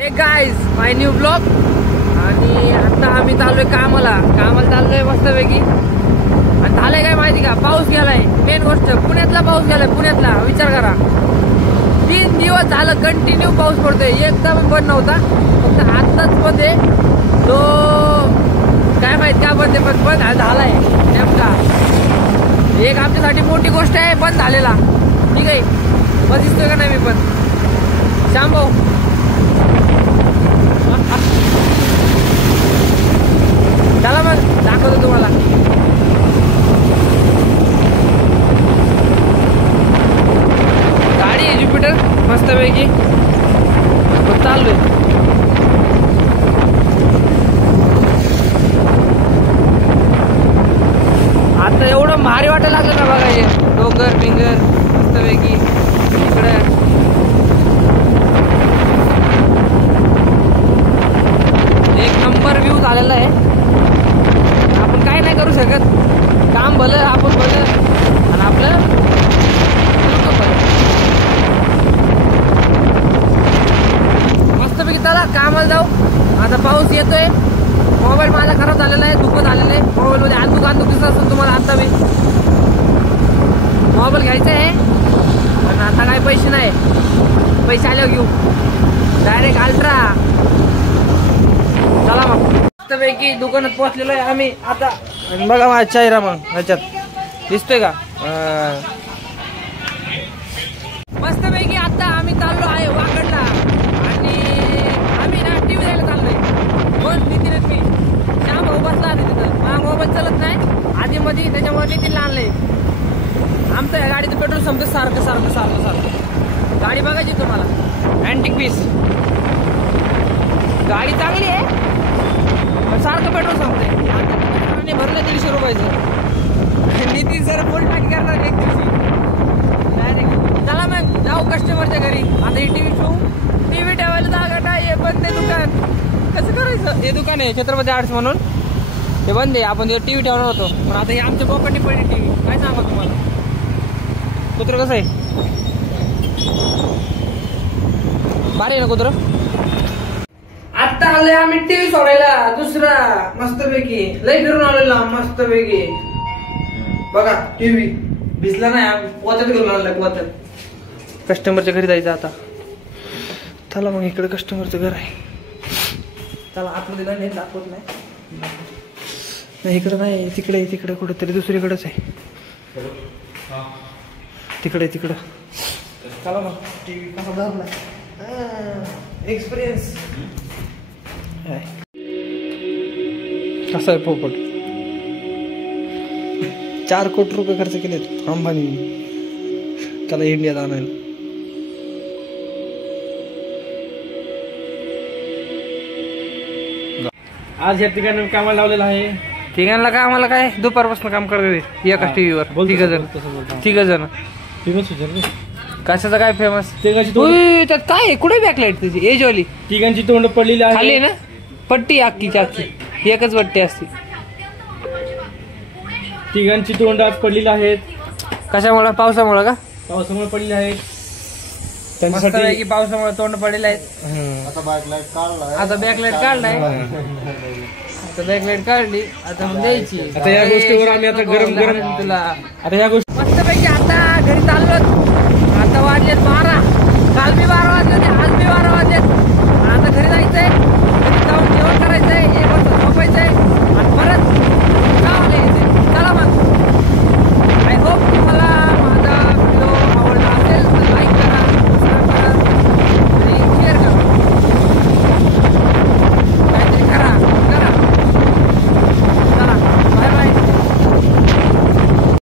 Hey guys माय new blog. आणि आता आम्ही चाललोय कामाला चाललोय मस्तपैकी। आणि झालंय काय माहिती का, पाऊस गेलाय। मेन गोष्ट पुण्यातला पाऊस गेलाय, पुण्यातला विचार करा। 3 दिवस झालं कंटिन्यू पाऊस पडतोय, एकदम बंद नव्हता, फक्त आत्ताच मध्ये तो काय माहित काय बंद आहे, पण बंद झालाय नेमका। एक आमच्यासाठी मोठी गोष्ट आहे बंद झालेला, ठीक आहे। बस दिसतोय का नाही मी पण श्याम भाऊ, चला मग दाखवतो तुम्हाला। गाडी आहे ज्युपिटर मस्तपैकी, चाललोय। आता एवढं भारी वाटायला लागलं ना बघा, हे डोंगर बिंगर मस्तपैकी इकडे। एक नंबर व्ह्यू झालेला आहे। आपण काय नाही करू शकत, काम भलं आपण भलं आणि आपलं मस्तपैकी। चला कामाला जाऊ, आता पाऊस येतोय। मोबाईल माझा खराब झालेला आहे, दुखत आलेलं आहे मोबाईल मध्ये। अंदूक दिसत असेल तुम्हाला। आता मी मोबाईल घ्यायचा आहे पण आता काय पैसे नाही, पैसे आल्यावर घेऊ डायरेक्ट अल्ट्रा। चला मग मस्तपैकी दुकानात पोहोचलेलो आहे आम्ही आता। आणि बघा माझा चेहरा मग ह्याच्यात दिसतोय का, मस्तपैकी। आता आम्ही चाललो आहे वाकडला आणि आम्ही ना टीव्ही द्यायला चाललोय। बस नितीन मी श्याम भाऊ बसला आहे तिथं, माझा मोबाईल चलत नाही आधी मध्ये, त्याच्यामुळे नितीनला आणलंय। आमचं या गाडीचं पेट्रोल संपतं सारखं सारखं सारखं सारखं। गाडी बघायची तुम्हाला, अँटिक पीस गाडी चांगली आहे पण सारखं पेट्रोल संपतंय। आता भरलं 150 रुपयाचं, नितीन सर फुल टाकी करणार एक दिवशी डायरेक्ट। चला मग जाऊ कस्टमरच्या घरी। आता ही टीव्ही ठेवायला जागा नाही, पण ते दुकान कसं करायचं। हे दुकान आहे छत्रपती आर्ट्स म्हणून, ते बंद आहे। आपण टीव्ही ठेवणार होतो पण आता हे आमच्या पॉकेटनी पडली टीव्ही, काय सांगा तुम्हाला। कुत्र कसं आहे, भारी आहे ना कुत्र। आता आलोय आम्ही टीव्ही सोडायला दुसरा मस्तपैकी, लय फिरून आलेला मस्तपैकी। बघा टीव्ही भिजला नाही, पोत्यात घेऊन आलेला पोत्यात। कस्टमरच्या घरी जायचं आता, चला मग। इकडे कस्टमरचं घर आहे, चला आतमध्ये नाही दाखवत नाही, इकडे नाही, तिकडे तिकडे कुठेतरी दुसरीकडेच आहे, तिकडे तिकडं। चला मग टीव्ही कसा धरलाय, एक्सपिरियन्स कसा आहे पोपट। 4 कोटी रुपये खर्च केलेत अंबानी त्याला इंडियात आणायला। आज या ठिकाणी कामाला लावलेलं आहे। ठिकाणला का आम्हाला काय दुपारपासून काम करते एकाच टीव्हीवर, तिघ जण। कशाचा काय फेमस, त्यात काय कुठे बॅकलाईट त्याची एजवाली, तिघांची तोंड पडलेली आहे खाली ना पट्टी, अख्खीची अख्खी एकच पट्टी असते। तिघांची तोंड आज पडलेली आहेत, कशामुळे, पावसामुळे का, पावसामुळे पडलेली आहेत त्यांच्यासाठी। पावसामुळे तोंड पडलेले आहेत। आता बॅकलाईट काढलाय, आता बॅकलाईट काढली, आता द्यायची। आता या गोष्टीवर आम्ही आता गरम तुला, आता या गोष्टी